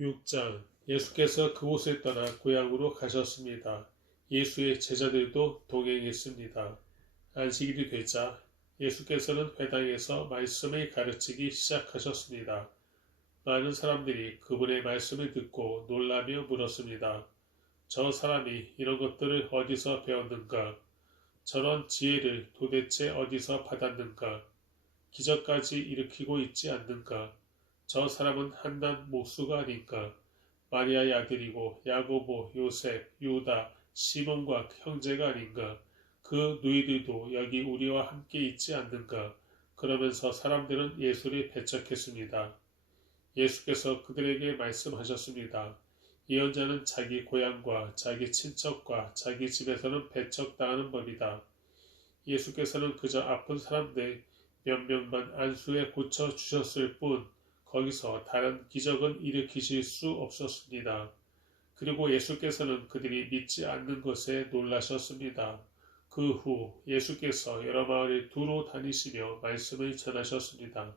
6장. 예수께서 그곳을 떠나 고향으로 가셨습니다. 예수의 제자들도 동행했습니다. 안식일이 되자 예수께서는 회당에서 말씀을 가르치기 시작하셨습니다. 많은 사람들이 그분의 말씀을 듣고 놀라며 물었습니다. 저 사람이 이런 것들을 어디서 배웠는가? 저런 지혜를 도대체 어디서 받았는가? 기적까지 일으키고 있지 않는가? 저 사람은 한낱 목수가 아닌가? 마리아의 아들이고 야고보, 요셉, 유다, 시몬과 형제가 아닌가? 그 누이들도 여기 우리와 함께 있지 않는가? 그러면서 사람들은 예수를 배척했습니다. 예수께서 그들에게 말씀하셨습니다. 예언자는 자기 고향과 자기 친척과 자기 집에서는 배척당하는 법이다. 예수께서는 그저 아픈 사람들 몇 명만 안수해 고쳐주셨을 뿐 거기서 다른 기적은 일으키실 수 없었습니다. 그리고 예수께서는 그들이 믿지 않는 것에 놀라셨습니다. 그 후 예수께서 여러 마을에 두루 다니시며 말씀을 전하셨습니다.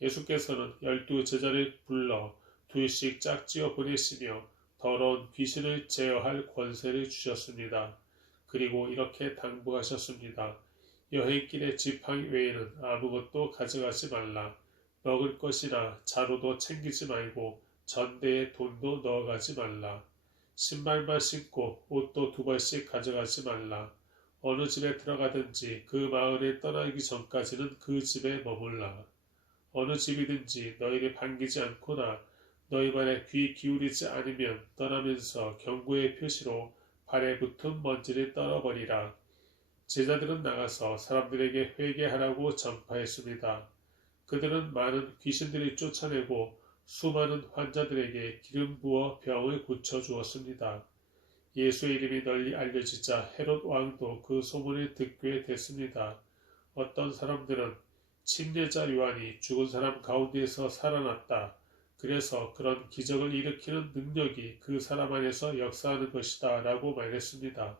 예수께서는 12 제자를 불러 둘씩 짝지어 보내시며 더러운 귀신을 제어할 권세를 주셨습니다. 그리고 이렇게 당부하셨습니다. 여행길에 지팡이 외에는 아무것도 가져가지 말라. 먹을 것이나 자루도 챙기지 말고 전대에 돈도 넣어가지 말라. 신발만 신고 옷도 2벌씩 가져가지 말라. 어느 집에 들어가든지 그 마을에 떠나기 전까지는 그 집에 머물라. 어느 집이든지 너희를 반기지 않거나 너희 말에 귀 기울이지 않으면 떠나면서 경고의 표시로 발에 붙은 먼지를 떨어버리라. 제자들은 나가서 사람들에게 회개하라고 전파했습니다. 그들은 많은 귀신들을 쫓아내고 수많은 환자들에게 기름 부어 병을 고쳐주었습니다. 예수의 이름이 널리 알려지자 헤롯 왕도 그 소문을 듣게 됐습니다. 어떤 사람들은 침례자 요한이 죽은 사람 가운데에서 살아났다. 그래서 그런 기적을 일으키는 능력이 그 사람 안에서 역사하는 것이다 라고 말했습니다.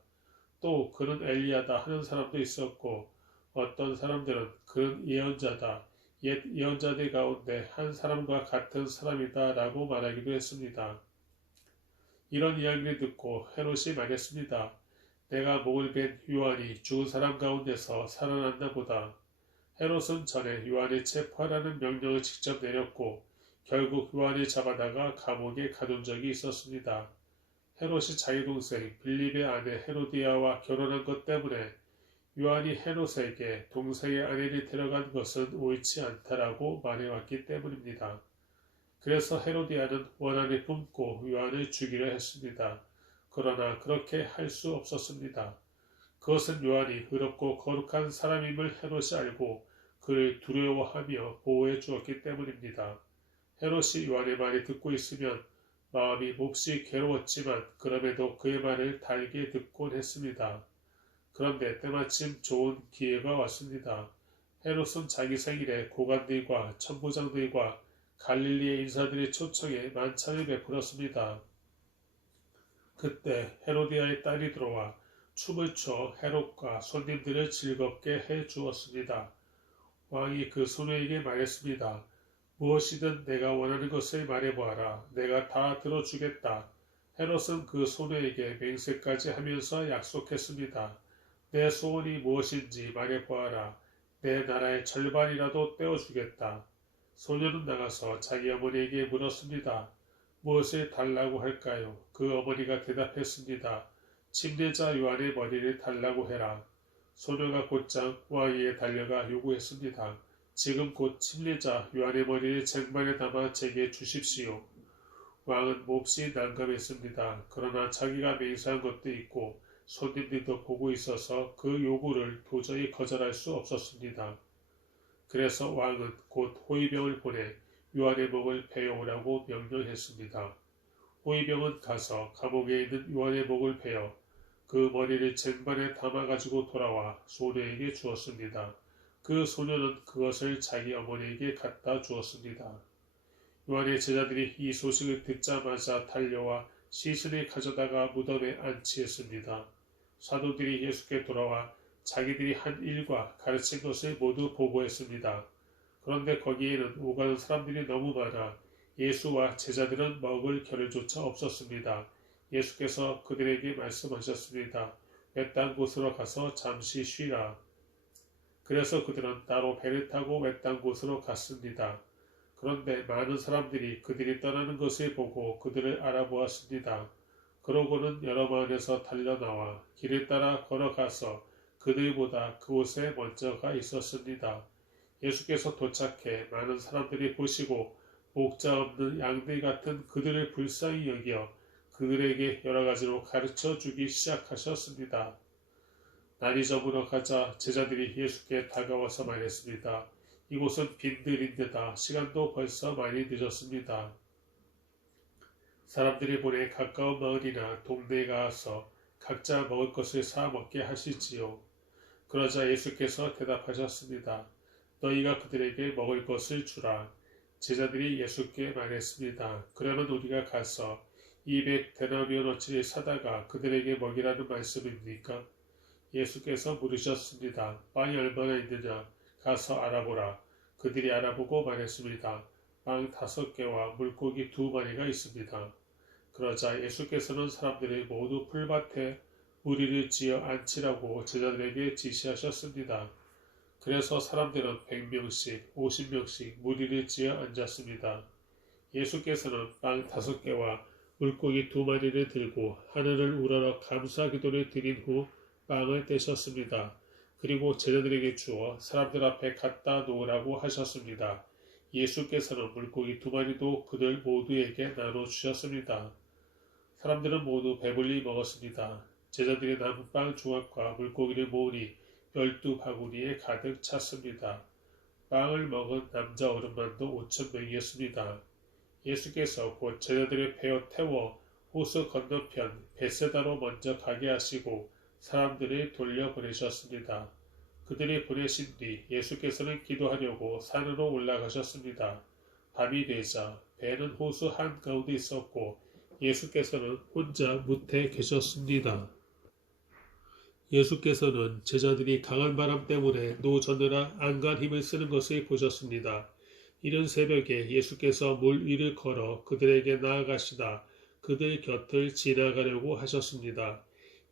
또 그는 엘리야다 하는 사람도 있었고 어떤 사람들은 그는 예언자다. 옛 예언자들 가운데 한 사람과 같은 사람이다 라고 말하기도 했습니다. 이런 이야기를 듣고 헤롯이 말했습니다. 내가 목을 벤 요한이 죽은 사람 가운데서 살아났나 보다. 헤롯은 전에 요한을 체포하라는 명령을 직접 내렸고 결국 요한을 잡아다가 감옥에 가둔 적이 있었습니다. 헤롯이 자기 동생 빌립의 아내 헤로디아와 결혼한 것 때문에 요한이 헤롯에게 동생의 아내를 데려간 것은 옳지 않다라고 말해왔기 때문입니다. 그래서 헤로디아는 원한을 품고 요한을 죽이려 했습니다. 그러나 그렇게 할 수 없었습니다. 그것은 요한이 의롭고 거룩한 사람임을 헤롯이 알고 그를 두려워하며 보호해 주었기 때문입니다. 헤롯이 요한의 말을 듣고 있으면 마음이 몹시 괴로웠지만 그럼에도 그의 말을 달게 듣곤 했습니다. 그런데 때마침 좋은 기회가 왔습니다. 헤롯은 자기 생일에 고관들과 천부장들과 갈릴리의 인사들의 초청에 만찬을 베풀었습니다. 그때 헤로디아의 딸이 들어와 춤을 춰 헤롯과 손님들을 즐겁게 해 주었습니다. 왕이 그 소녀에게 말했습니다. 무엇이든 내가 원하는 것을 말해보아라. 내가 다 들어주겠다. 헤롯은 그 소녀에게 맹세까지 하면서 약속했습니다. 내 소원이 무엇인지 말해보아라. 내 나라의 절반이라도 떼어주겠다. 소녀는 나가서 자기 어머니에게 물었습니다. 무엇을 달라고 할까요? 그 어머니가 대답했습니다. 침례자 요한의 머리를 달라고 해라. 소녀가 곧장 왕위에 달려가 요구했습니다. 지금 곧 침례자 요한의 머리를 쟁반에 담아 제게 주십시오. 왕은 몹시 난감했습니다. 그러나 자기가 맹세한 것도 있고 손님들도 보고 있어서 그 요구를 도저히 거절할 수 없었습니다. 그래서 왕은 곧 호위병을 보내 요한의 목을 베어오라고 명령했습니다. 호위병은 가서 감옥에 있는 요한의 목을 베어 그 머리를 쟁반에 담아가지고 돌아와 소녀에게 주었습니다. 그 소녀는 그것을 자기 어머니에게 갖다 주었습니다. 요한의 제자들이 이 소식을 듣자마자 달려와 시신을 가져다가 무덤에 안치했습니다. 사도들이 예수께 돌아와 자기들이 한 일과 가르친 것을 모두 보고했습니다. 그런데 거기에는 오가는 사람들이 너무 많아 예수와 제자들은 먹을 겨를조차 없었습니다. 예수께서 그들에게 말씀하셨습니다. 외딴 곳으로 가서 잠시 쉬라. 그래서 그들은 따로 배를 타고 외딴 곳으로 갔습니다. 그런데 많은 사람들이 그들이 떠나는 것을 보고 그들을 알아보았습니다. 그러고는 여러 마을에서 달려나와 길을 따라 걸어가서 그들보다 그곳에 먼저 가 있었습니다. 예수께서 도착해 많은 사람들이 보시고 목자 없는 양들 같은 그들을 불쌍히 여겨 그들에게 여러 가지로 가르쳐 주기 시작하셨습니다. 날이 저물어 가자 제자들이 예수께 다가와서 말했습니다. 이곳은 빈들인데다 시간도 벌써 많이 늦었습니다. 사람들이 보내 가까운 마을이나 동네에 가서 각자 먹을 것을 사 먹게 하시지요. 그러자 예수께서 대답하셨습니다. 너희가 그들에게 먹을 것을 주라. 제자들이 예수께 말했습니다. 그러면 우리가 가서 200데나리온어치를 사다가 그들에게 먹이라는 말씀입니까? 예수께서 물으셨습니다. 빵이 얼마나 있느냐? 가서 알아보라. 그들이 알아보고 말했습니다. 빵 5개와 물고기 2마리가 있습니다. 그러자 예수께서는 사람들을 모두 풀밭에 무리를 지어 앉히라고 제자들에게 지시하셨습니다. 그래서 사람들은 100명씩, 50명씩 무리를 지어 앉았습니다. 예수께서는 빵 5개와 물고기 2마리를 들고 하늘을 우러러 감사 기도를 드린 후 빵을 떼셨습니다. 그리고 제자들에게 주어 사람들 앞에 갖다 놓으라고 하셨습니다. 예수께서는 물고기 2마리도 그들 모두에게 나눠주셨습니다. 사람들은 모두 배불리 먹었습니다. 제자들이 남은 빵 조각과 물고기를 모으니 12바구니에 가득 찼습니다. 빵을 먹은 남자 어른만도 5,000명이었습니다. 예수께서 곧 제자들의 배어 태워 호수 건너편 벳세다로 먼저 가게 하시고 사람들을 돌려보내셨습니다. 그들이 보내신 뒤 예수께서는 기도하려고 산으로 올라가셨습니다. 밤이 되자 배는 호수 한가운데 있었고 예수께서는 혼자 무태에 계셨습니다. 예수께서는 제자들이 강한 바람 때문에 노젓느라 안간 힘을 쓰는 것을 보셨습니다. 이른 새벽에 예수께서 물 위를 걸어 그들에게 나아가시다 그들 곁을 지나가려고 하셨습니다.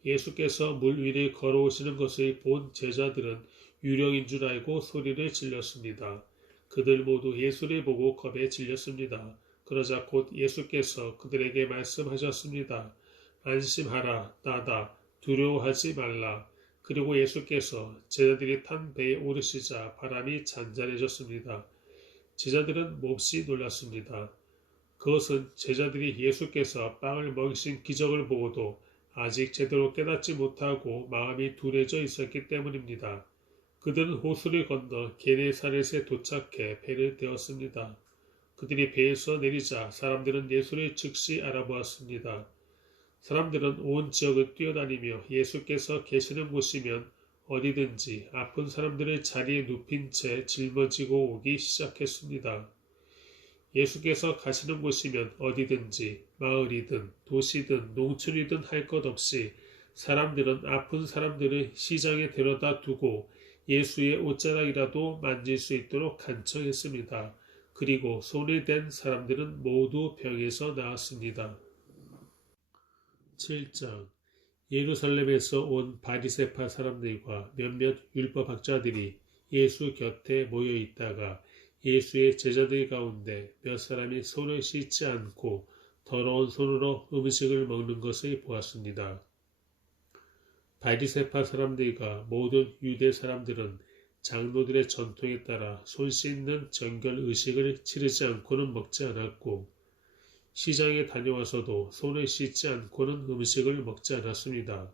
예수께서 물 위를 걸어오시는 것을 본 제자들은 유령인 줄 알고 소리를 질렀습니다. 그들 모두 예수를 보고 겁에 질렸습니다. 그러자 곧 예수께서 그들에게 말씀하셨습니다. 안심하라, 나다. 두려워하지 말라. 그리고 예수께서 제자들이 탄 배에 오르시자 바람이 잔잔해졌습니다. 제자들은 몹시 놀랐습니다. 그것은 제자들이 예수께서 빵을 먹이신 기적을 보고도 아직 제대로 깨닫지 못하고 마음이 둔해져 있었기 때문입니다. 그들은 호수를 건너 게네사렛에 도착해 배를 태웠습니다. 그들이 배에서 내리자 사람들은 예수를 즉시 알아보았습니다. 사람들은 온 지역을 뛰어다니며 예수께서 계시는 곳이면 어디든지 아픈 사람들을 자리에 눕힌 채 짊어지고 오기 시작했습니다. 예수께서 가시는 곳이면 어디든지 마을이든 도시든 농촌이든 할 것 없이 사람들은 아픈 사람들을 시장에 데려다 두고 예수의 옷자락이라도 만질 수 있도록 간청했습니다. 그리고 손에 댄 사람들은 모두 병에서 나았습니다. 7장 예루살렘에서 온 바리새파 사람들과 몇몇 율법학자들이 예수 곁에 모여 있다가 예수의 제자들 가운데 몇 사람이 손을 씻지 않고 더러운 손으로 음식을 먹는 것을 보았습니다. 바리새파 사람들과 모든 유대 사람들은 장로들의 전통에 따라 손 씻는 정결 의식을 치르지 않고는 먹지 않았고 시장에 다녀와서도 손을 씻지 않고는 음식을 먹지 않았습니다.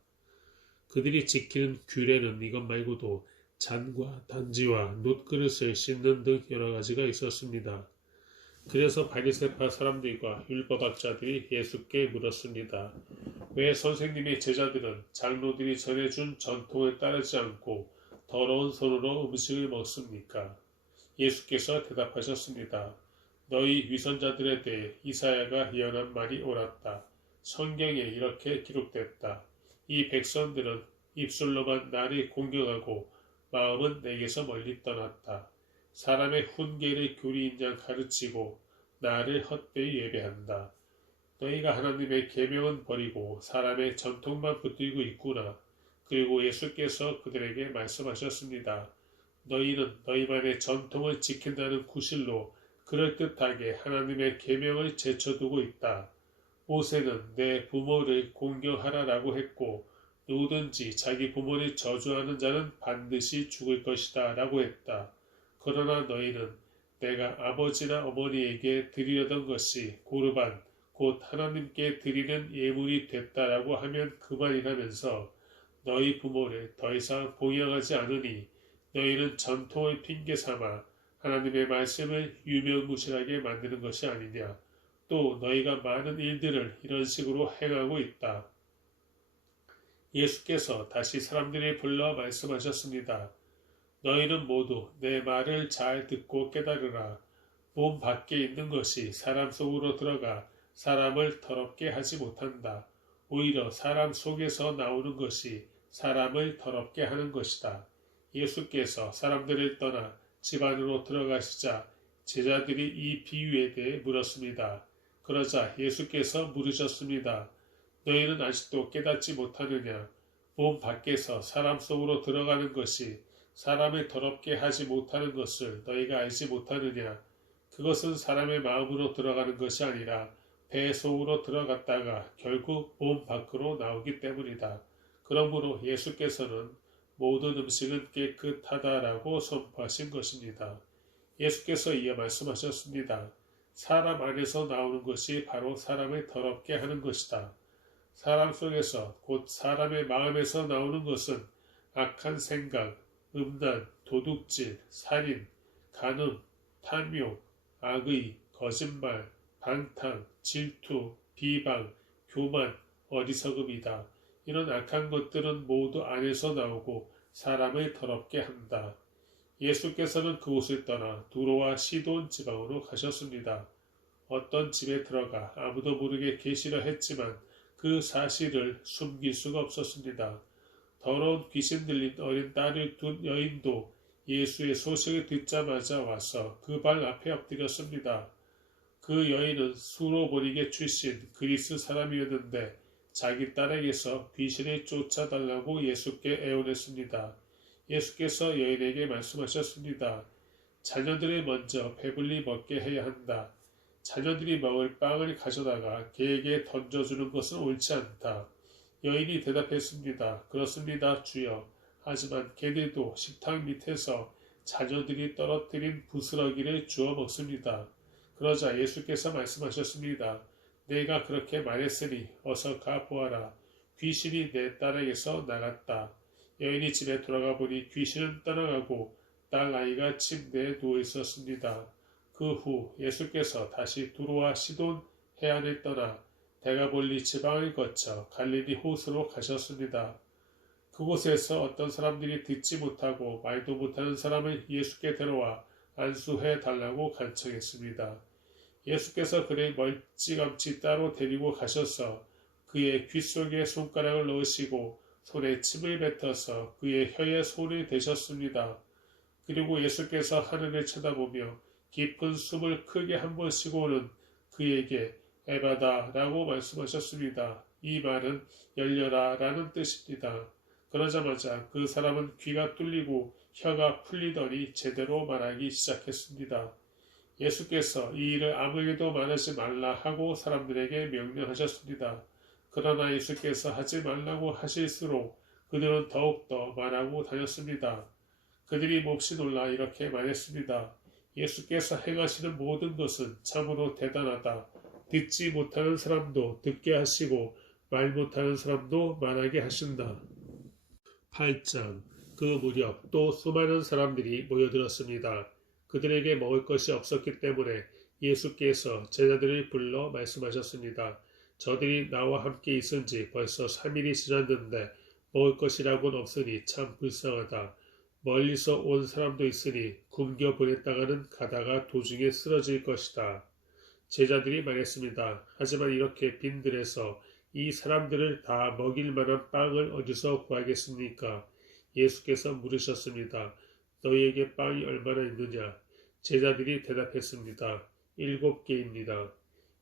그들이 지키는 규례는 이것 말고도 잔과 단지와 놋그릇을 씻는 등 여러 가지가 있었습니다. 그래서 바리새파 사람들과 율법학자들이 예수께 물었습니다. 왜 선생님의 제자들은 장로들이 전해준 전통을 따르지 않고 더러운 손으로 음식을 먹습니까? 예수께서 대답하셨습니다. 너희 위선자들에 대해 이사야가 예언한 말이 옳았다. 성경에 이렇게 기록됐다. 이 백성들은 입술로만 나를 공경하고 마음은 내게서 멀리 떠났다. 사람의 훈계를 교리인 양 가르치고 나를 헛되이 예배한다. 너희가 하나님의 계명은 버리고 사람의 전통만 붙들고 있구나. 그리고 예수께서 그들에게 말씀하셨습니다. 너희는 너희만의 전통을 지킨다는 구실로 그럴듯하게 하나님의 계명을 제쳐두고 있다. 모세는 내 부모를 공경하라라고 했고 누구든지 자기 부모를 저주하는 자는 반드시 죽을 것이다 라고 했다. 그러나 너희는 내가 아버지나 어머니에게 드리려던 것이 고르반 곧 하나님께 드리는 예물이 됐다라고 하면 그만이라면서 너희 부모를 더 이상 봉양하지 않으니 너희는 전통을 핑계 삼아 하나님의 말씀을 유명무실하게 만드는 것이 아니냐. 또 너희가 많은 일들을 이런 식으로 행하고 있다. 예수께서 다시 사람들을 불러 말씀하셨습니다. 너희는 모두 내 말을 잘 듣고 깨달으라. 몸 밖에 있는 것이 사람 속으로 들어가 사람을 더럽게 하지 못한다. 오히려 사람 속에서 나오는 것이 사람을 더럽게 하는 것이다. 예수께서 사람들을 떠나 집 안으로 들어가시자 제자들이 이 비유에 대해 물었습니다. 그러자 예수께서 물으셨습니다. 너희는 아직도 깨닫지 못하느냐? 몸 밖에서 사람 속으로 들어가는 것이 사람을 더럽게 하지 못하는 것을 너희가 알지 못하느냐? 그것은 사람의 마음으로 들어가는 것이 아니라 배 속으로 들어갔다가 결국 몸 밖으로 나오기 때문이다. 그러므로 예수께서는 모든 음식은 깨끗하다라고 선포하신 것입니다. 예수께서 이어 말씀하셨습니다. 사람 안에서 나오는 것이 바로 사람을 더럽게 하는 것이다. 사람 속에서 곧 사람의 마음에서 나오는 것은 악한 생각, 음란, 도둑질, 살인, 간음, 탐욕, 악의, 거짓말, 방탕, 질투, 비방, 교만, 어리석음이다. 이런 악한 것들은 모두 안에서 나오고 사람을 더럽게 한다. 예수께서는 그곳을 떠나 두로와 시돈 지방으로 가셨습니다. 어떤 집에 들어가 아무도 모르게 계시려 했지만 그 사실을 숨길 수가 없었습니다. 더러운 귀신 들린 어린 딸을 둔 여인도 예수의 소식을 듣자마자 와서 그 발 앞에 엎드렸습니다. 그 여인은 수로보니게 출신 그리스 사람이었는데 자기 딸에게서 귀신을 쫓아달라고 예수께 애원했습니다. 예수께서 여인에게 말씀하셨습니다. 자녀들을 먼저 배불리 먹게 해야 한다. 자녀들이 먹을 빵을 가져다가 개에게 던져주는 것은 옳지 않다. 여인이 대답했습니다. 그렇습니다, 주여. 하지만 개들도 식탁 밑에서 자녀들이 떨어뜨린 부스러기를 주워 먹습니다. 그러자 예수께서 말씀하셨습니다. 내가 그렇게 말했으니 어서 가 보아라. 귀신이 내 딸에게서 나갔다. 여인이 집에 돌아가 보니 귀신은 떠나가고 딸 아이가 침대에 누워 있었습니다. 그 후 예수께서 다시 두로와 시돈 해안을 떠나 데가볼리 지방을 거쳐 갈릴리 호수로 가셨습니다. 그곳에서 어떤 사람들이 듣지 못하고 말도 못하는 사람을 예수께 데려와 안수해 달라고 간청했습니다. 예수께서 그를 멀찌감치 따로 데리고 가셔서 그의 귀 속에 손가락을 넣으시고 손에 침을 뱉어서 그의 혀에 손을 대셨습니다. 그리고 예수께서 하늘을 쳐다보며 깊은 숨을 크게 한 번 쉬고는 그에게 에바다라고 말씀하셨습니다. 이 말은 열려라 라는 뜻입니다. 그러자마자 그 사람은 귀가 뚫리고 혀가 풀리더니 제대로 말하기 시작했습니다. 예수께서 이 일을 아무에게도 말하지 말라 하고 사람들에게 명령하셨습니다. 그러나 예수께서 하지 말라고 하실수록 그들은 더욱더 말하고 다녔습니다. 그들이 몹시 놀라 이렇게 말했습니다. 예수께서 행하시는 모든 것은 참으로 대단하다. 듣지 못하는 사람도 듣게 하시고 말 못하는 사람도 말하게 하신다. 8장 그 무렵 또 수많은 사람들이 모여들었습니다. 그들에게 먹을 것이 없었기 때문에 예수께서 제자들을 불러 말씀하셨습니다. 저들이 나와 함께 있은 지 벌써 3일이 지났는데 먹을 것이라고는 없으니 참 불쌍하다. 멀리서 온 사람도 있으니 굶겨 보냈다가는 가다가 도중에 쓰러질 것이다. 제자들이 말했습니다. 하지만 이렇게 빈들에서 이 사람들을 다 먹일 만한 빵을 어디서 구하겠습니까? 예수께서 물으셨습니다. 너희에게 빵이 얼마나 있느냐? 제자들이 대답했습니다. 7개입니다.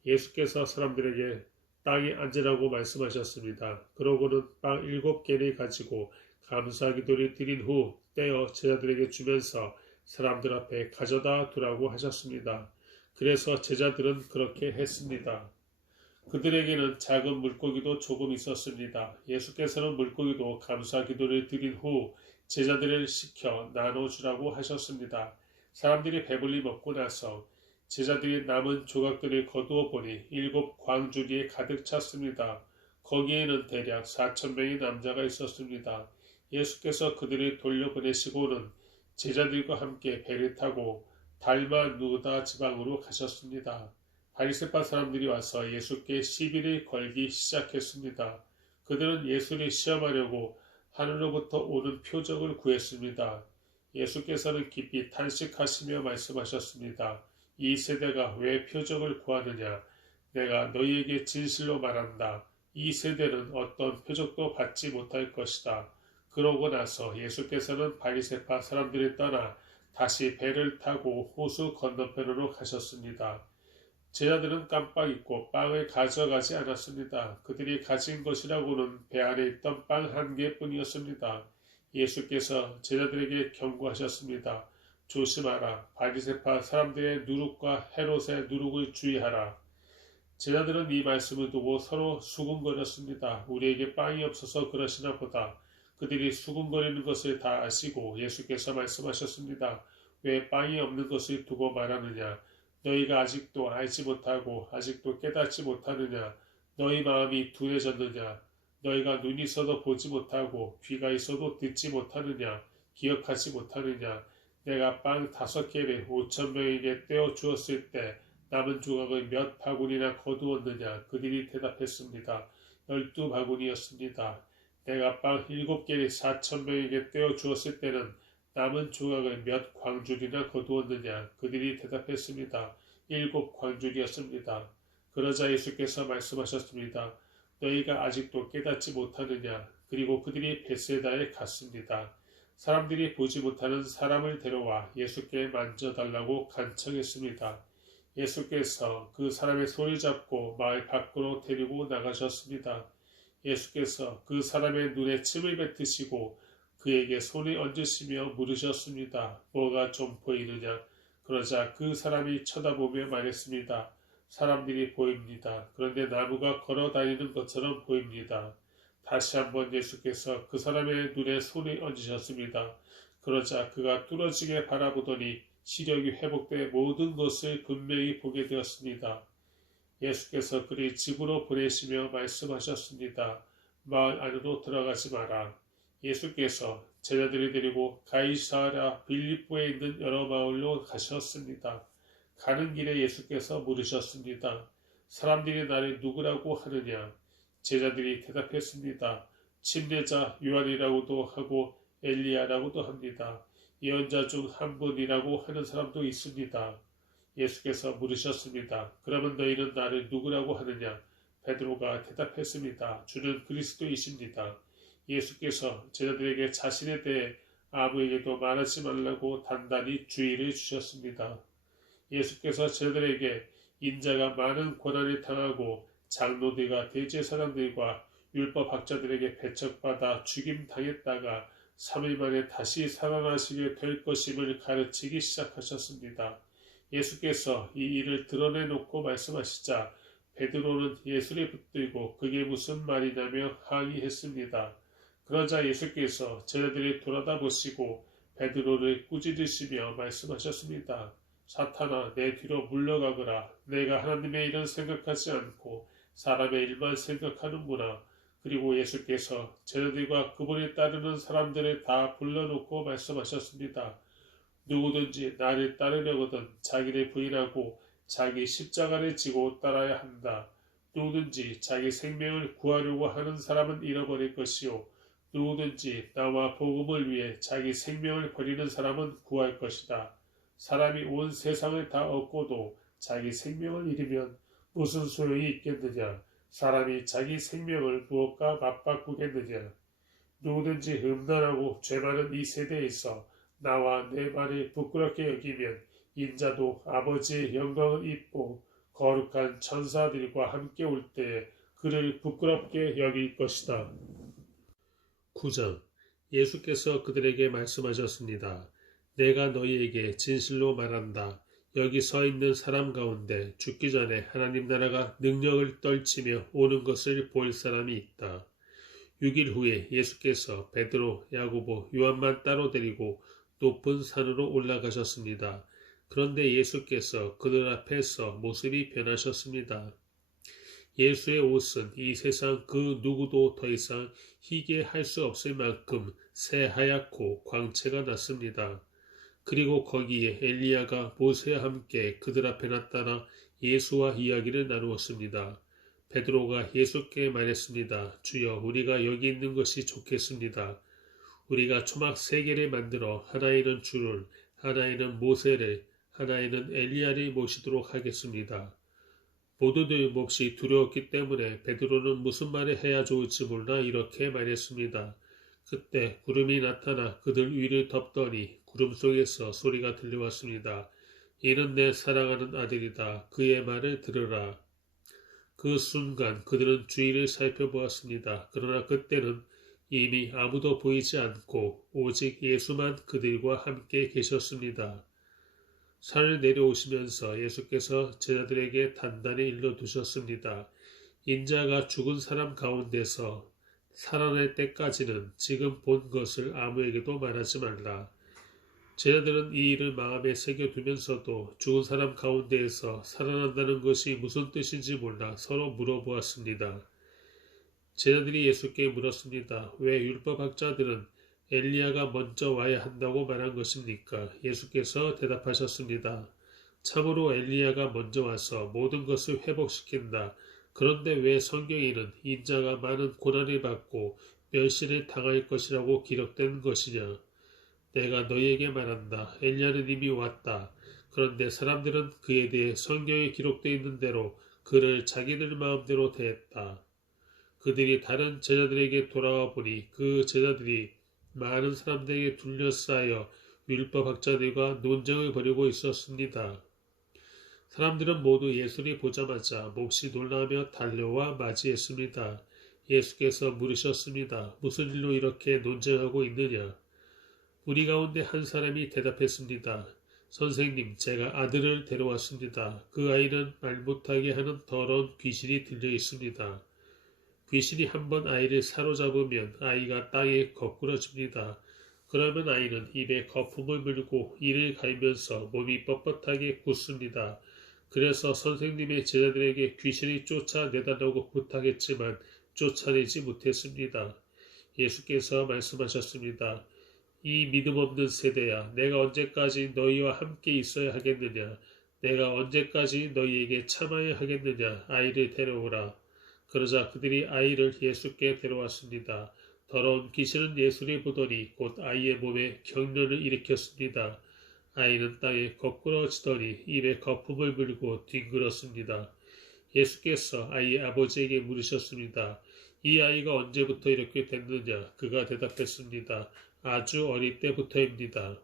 예수께서 사람들에게 땅에 앉으라고 말씀하셨습니다. 그러고는 빵 7개를 가지고 감사 기도를 드린 후 떼어 제자들에게 주면서 사람들 앞에 가져다 두라고 하셨습니다. 그래서 제자들은 그렇게 했습니다. 그들에게는 작은 물고기도 조금 있었습니다. 예수께서는 물고기도 감사 기도를 드린 후 제자들을 시켜 나눠주라고 하셨습니다. 사람들이 배불리 먹고 나서 제자들이 남은 조각들을 거두어 보니 7광주리에 가득 찼습니다. 거기에는 대략 4,000명의 남자가 있었습니다. 예수께서 그들을 돌려보내시고는 제자들과 함께 배를 타고 달마누다 지방으로 가셨습니다. 바리새파 사람들이 와서 예수께 시비를 걸기 시작했습니다. 그들은 예수를 시험하려고 하늘로부터 오는 표적을 구했습니다. 예수께서는 깊이 탄식하시며 말씀하셨습니다. 이 세대가 왜 표적을 구하느냐? 내가 너희에게 진실로 말한다. 이 세대는 어떤 표적도 받지 못할 것이다. 그러고 나서 예수께서는 바리새파 사람들을 떠나 다시 배를 타고 호수 건너편으로 가셨습니다. 제자들은 깜빡 잊고 빵을 가져가지 않았습니다. 그들이 가진 것이라고는 배 안에 있던 빵 1개뿐이었습니다. 예수께서 제자들에게 경고하셨습니다. 조심하라. 바리새파 사람들의 누룩과 헤롯의 누룩을 주의하라. 제자들은 이 말씀을 두고 서로 수군거렸습니다. 우리에게 빵이 없어서 그러시나 보다. 그들이 수군거리는 것을 다 아시고 예수께서 말씀하셨습니다. 왜 빵이 없는 것을 두고 말하느냐? 너희가 아직도 알지 못하고 아직도 깨닫지 못하느냐? 너희 마음이 둔해졌느냐? 너희가 눈이 있어도 보지 못하고 귀가 있어도 듣지 못하느냐? 기억하지 못하느냐? 내가 빵 5개를 5,000명에게 떼어 주었을 때 남은 조각을 몇 바구니나 거두었느냐? 그들이 대답했습니다. 12바구니였습니다. 내가 빵 7개를 4,000명에게 떼어 주었을 때는 남은 조각을 몇 광줄이나 거두었느냐? 그들이 대답했습니다. 7광줄이었습니다. 그러자 예수께서 말씀하셨습니다. 너희가 아직도 깨닫지 못하느냐? 그리고 그들이 벳세다에 갔습니다. 사람들이 보지 못하는 사람을 데려와 예수께 만져달라고 간청했습니다. 예수께서 그 사람의 손을 잡고 마을 밖으로 데리고 나가셨습니다. 예수께서 그 사람의 눈에 침을 뱉으시고 그에게 손을 얹으시며 물으셨습니다. 뭐가 좀 보이느냐? 그러자 그 사람이 쳐다보며 말했습니다. 사람들이 보입니다. 그런데 나무가 걸어 다니는 것처럼 보입니다. 다시 한번 예수께서 그 사람의 눈에 손을 얹으셨습니다. 그러자 그가 뚫어지게 바라보더니 시력이 회복돼 모든 것을 분명히 보게 되었습니다. 예수께서 그를 집으로 보내시며 말씀하셨습니다. 마을 안으로 들어가지 마라. 예수께서 제자들을 데리고 가이사랴 빌립보에 있는 여러 마을로 가셨습니다. 가는 길에 예수께서 물으셨습니다. 사람들이 나를 누구라고 하느냐? 제자들이 대답했습니다. 침례자 요한이라고도 하고 엘리야라고도 합니다. 예언자 중 한 분이라고 하는 사람도 있습니다. 예수께서 물으셨습니다. 그러면 너희는 나를 누구라고 하느냐? 베드로가 대답했습니다. 주는 그리스도이십니다. 예수께서 제자들에게 자신에 대해 아무에게도 말하지 말라고 단단히 주의를 주셨습니다. 예수께서 제자들에게 인자가 많은 고난을 당하고 장로들과 대제사장들과 율법학자들에게 배척받아 죽임당했다가 3일 만에 다시 살아나시게 될 것임을 가르치기 시작하셨습니다. 예수께서 이 일을 드러내놓고 말씀하시자 베드로는 예수를 붙들고 그게 무슨 말이냐며 항의했습니다. 그러자 예수께서 제자들이 돌아다 보시고 베드로를 꾸짖으시며 말씀하셨습니다. 사탄아, 내 뒤로 물러가거라. 내가 하나님의 일은 생각하지 않고 사람의 일만 생각하는구나. 그리고 예수께서 제자들과 그분을 따르는 사람들을 다 불러놓고 말씀하셨습니다. 누구든지 나를 따르려거든 자기를 부인하고 자기 십자가를 지고 따라야 한다. 누구든지 자기 생명을 구하려고 하는 사람은 잃어버릴 것이요. 누구든지 나와 복음을 위해 자기 생명을 버리는 사람은 구할 것이다. 사람이 온 세상을 다 얻고도 자기 생명을 잃으면 무슨 소용이 있겠느냐? 사람이 자기 생명을 무엇과 맞바꾸겠느냐? 누구든지 음란하고 죄 많은 이 세대에 있어 나와 내 말을 부끄럽게 여기면 인자도 아버지의 영광을 입고 거룩한 천사들과 함께 올 때에 그를 부끄럽게 여길 것이다. 9장. 예수께서 그들에게 말씀하셨습니다. 내가 너희에게 진실로 말한다. 여기 서 있는 사람 가운데 죽기 전에 하나님 나라가 능력을 떨치며 오는 것을 볼 사람이 있다. 6일 후에 예수께서 베드로, 야고보, 요한만 따로 데리고 높은 산으로 올라가셨습니다. 그런데 예수께서 그들 앞에서 모습이 변하셨습니다. 예수의 옷은 이 세상 그 누구도 더 이상 희게 할 수 없을 만큼 새하얗고 광채가 났습니다. 그리고 거기에 엘리야가 모세와 함께 그들 앞에 나타나 예수와 이야기를 나누었습니다. 베드로가 예수께 말했습니다. 주여, 우리가 여기 있는 것이 좋겠습니다. 우리가 초막 3개를 만들어 하나에는 주를, 하나에는 모세를, 하나에는 엘리야를 모시도록 하겠습니다. 모두들 몹시 두려웠기 때문에 베드로는 무슨 말을 해야 좋을지 몰라 이렇게 말했습니다. 그때 구름이 나타나 그들 위를 덮더니 구름 속에서 소리가 들려왔습니다. 이는 내 사랑하는 아들이다. 그의 말을 들으라. 그 순간 그들은 주위를 살펴보았습니다. 그러나 그때는 이미 아무도 보이지 않고 오직 예수만 그들과 함께 계셨습니다. 산을 내려오시면서 예수께서 제자들에게 단단히 일러두셨습니다. 인자가 죽은 사람 가운데서 살아날 때까지는 지금 본 것을 아무에게도 말하지 말라. 제자들은 이 일을 마음에 새겨두면서도 죽은 사람 가운데에서 살아난다는 것이 무슨 뜻인지 몰라 서로 물어보았습니다. 제자들이 예수께 물었습니다. 왜 율법학자들은 엘리야가 먼저 와야 한다고 말한 것입니까? 예수께서 대답하셨습니다. 참으로 엘리야가 먼저 와서 모든 것을 회복시킨다. 그런데 왜 성경에는 인자가 많은 고난을 받고 멸시를 당할 것이라고 기록된 것이냐? 내가 너희에게 말한다. 엘리야는 이미 왔다. 그런데 사람들은 그에 대해 성경에 기록되어 있는 대로 그를 자기들 마음대로 대했다. 그들이 다른 제자들에게 돌아와 보니 그 제자들이 많은 사람들에게 둘러싸여 율법학자들과 논쟁을 벌이고 있었습니다. 사람들은 모두 예수를 보자마자 몹시 놀라며 달려와 맞이했습니다. 예수께서 물으셨습니다. 무슨 일로 이렇게 논쟁하고 있느냐? 우리 가운데 한 사람이 대답했습니다. 선생님, 제가 아들을 데려왔습니다. 그 아이는 말 못하게 하는 더러운 귀신이 들려 있습니다. 귀신이 한번 아이를 사로잡으면 아이가 땅에 거꾸러집니다. 그러면 아이는 입에 거품을 물고 이를 갈면서 몸이 뻣뻣하게 굳습니다. 그래서 선생님의 제자들에게 귀신이 쫓아내달라고 부탁했지만 쫓아내지 못했습니다. 예수께서 말씀하셨습니다. 이 믿음 없는 세대야, 내가 언제까지 너희와 함께 있어야 하겠느냐? 내가 언제까지 너희에게 참아야 하겠느냐? 아이를 데려오라. 그러자 그들이 아이를 예수께 데려왔습니다. 더러운 귀신은 예수를 보더니 곧 아이의 몸에 경련을 일으켰습니다. 아이는 땅에 거꾸러지더니 입에 거품을 물고 뒹굴었습니다. 예수께서 아이의 아버지에게 물으셨습니다. 이 아이가 언제부터 이렇게 됐느냐? 그가 대답했습니다. 아주 어릴 때부터입니다.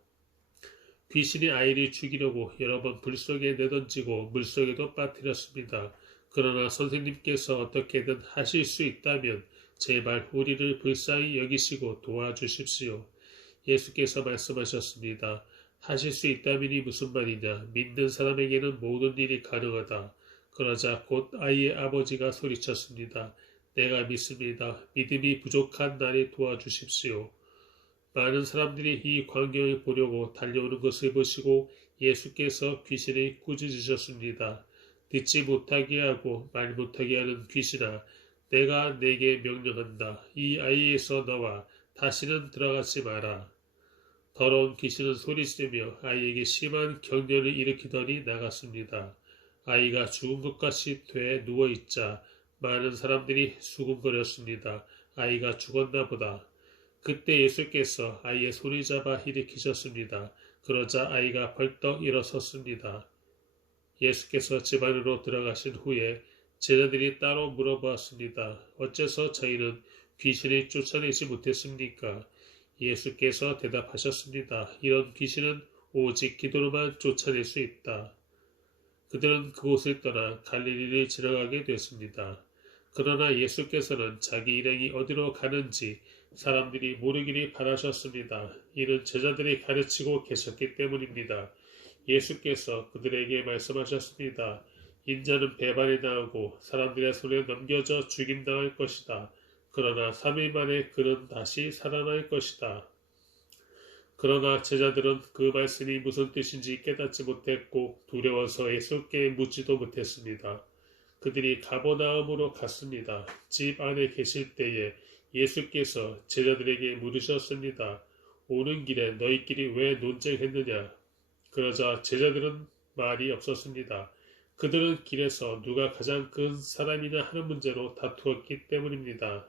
귀신이 아이를 죽이려고 여러 번 불 속에 내던지고 물 속에도 빠뜨렸습니다. 그러나 선생님께서 어떻게든 하실 수 있다면 제발 우리를 불쌍히 여기시고 도와주십시오. 예수께서 말씀하셨습니다. 하실 수 있다면이 무슨 말이냐? 믿는 사람에게는 모든 일이 가능하다. 그러자 곧 아이의 아버지가 소리쳤습니다. 내가 믿습니다. 믿음이 부족한 나를 도와주십시오. 많은 사람들이 이 광경을 보려고 달려오는 것을 보시고 예수께서 귀신을 꾸짖으셨습니다. 듣지 못하게 하고 말 못하게 하는 귀신아, 내가 네게 명령한다. 이 아이에서 나와 다시는 들어가지 마라. 더러운 귀신은 소리지르며 아이에게 심한 경련을 일으키더니 나갔습니다. 아이가 죽은 것 같이 돼 누워있자 많은 사람들이 수군거렸습니다. 아이가 죽었나 보다. 그때 예수께서 아이의 손을 잡아 일으키셨습니다. 그러자 아이가 벌떡 일어섰습니다. 예수께서 집 안으로 들어가신 후에 제자들이 따로 물어보았습니다. 어째서 저희는 귀신을 쫓아내지 못했습니까? 예수께서 대답하셨습니다. 이런 귀신은 오직 기도로만 쫓아낼 수 있다. 그들은 그곳을 떠나 갈릴리를 지나가게 됐습니다. 그러나 예수께서는 자기 일행이 어디로 가는지 사람들이 모르기를 바라셨습니다. 이는 제자들이 가르치고 계셨기 때문입니다. 예수께서 그들에게 말씀하셨습니다. 인자는 배반에 당하고 사람들의 손에 넘겨져 죽임당할 것이다. 그러나 3일 만에 그는 다시 살아날 것이다. 그러나 제자들은 그 말씀이 무슨 뜻인지 깨닫지 못했고 두려워서 예수께 묻지도 못했습니다. 그들이 가버나움으로 갔습니다. 집 안에 계실 때에 예수께서 제자들에게 물으셨습니다. 오는 길에 너희끼리 왜 논쟁했느냐? 그러자 제자들은 말이 없었습니다. 그들은 길에서 누가 가장 큰 사람이냐 하는 문제로 다투었기 때문입니다.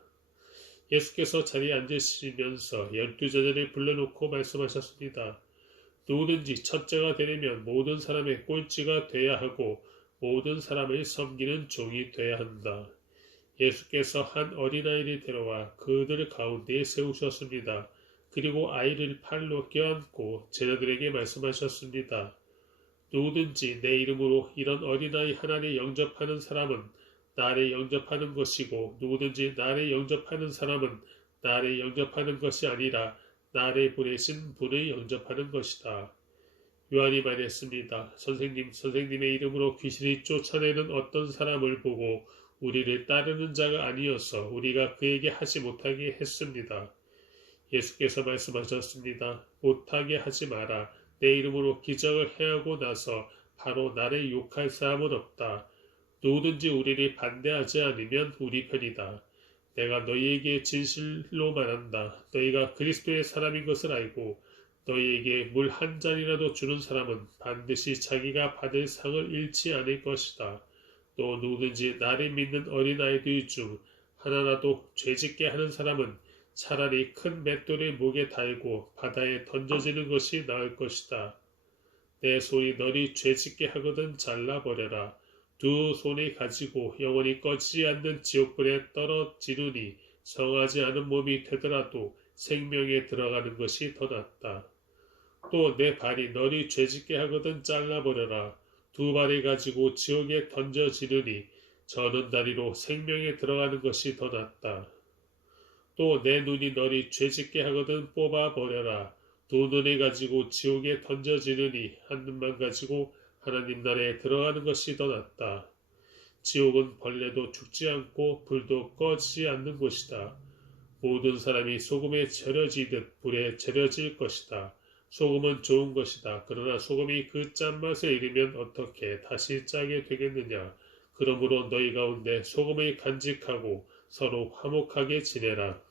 예수께서 자리에 앉으시면서 12제자를 불러놓고 말씀하셨습니다. 누구든지 첫째가 되려면 모든 사람의 꼴찌가 돼야 하고 모든 사람을 섬기는 종이 돼야 한다. 예수께서 한 어린아이를 데려와 그들 가운데에 세우셨습니다. 그리고 아이를 팔로 껴안고 제자들에게 말씀하셨습니다. 누구든지 내 이름으로 이런 어린아이 하나를 영접하는 사람은 나를 영접하는 것이고 누구든지 나를 영접하는 사람은 나를 영접하는 것이 아니라 나를 보내신 분을 영접하는 것이다. 요한이 말했습니다. 선생님의 이름으로 귀신이 쫓아내는 어떤 사람을 보고 우리를 따르는 자가 아니어서 우리가 그에게 하지 못하게 했습니다. 예수께서 말씀하셨습니다. 못하게 하지 마라. 내 이름으로 기적을 행하고 나서 바로 나를 욕할 사람은 없다. 누구든지 우리를 반대하지 않으면 우리 편이다. 내가 너희에게 진실로 말한다. 너희가 그리스도의 사람인 것을 알고 너희에게 물 한 잔이라도 주는 사람은 반드시 자기가 받을 상을 잃지 않을 것이다. 또 누구든지 나를 믿는 어린아이들 중 하나라도 죄짓게 하는 사람은 차라리 큰 맷돌을 목에 달고 바다에 던져지는 것이 나을 것이다. 내 손이 너를 죄짓게 하거든 잘라버려라. 두 손이 가지고 영원히 꺼지지 않는 지옥불에 떨어지느니 성하지 않은 몸이 되더라도 생명에 들어가는 것이 더 낫다. 또 내 발이 너를 죄짓게 하거든 잘라버려라. 두 발을 가지고 지옥에 던져지느니 저는 다리로 생명에 들어가는 것이 더 낫다. 또 내 눈이 너를 죄짓게 하거든 뽑아버려라. 두 눈을 가지고 지옥에 던져지느니 한 눈만 가지고 하나님 나라에 들어가는 것이 더 낫다. 지옥은 벌레도 죽지 않고 불도 꺼지지 않는 곳이다. 모든 사람이 소금에 절여지듯 불에 절여질 것이다. 소금은 좋은 것이다. 그러나 소금이 그 짠맛을 잃으면 어떻게 다시 짜게 되겠느냐. 그러므로 너희 가운데 소금을 간직하고 서로 화목하게 지내라.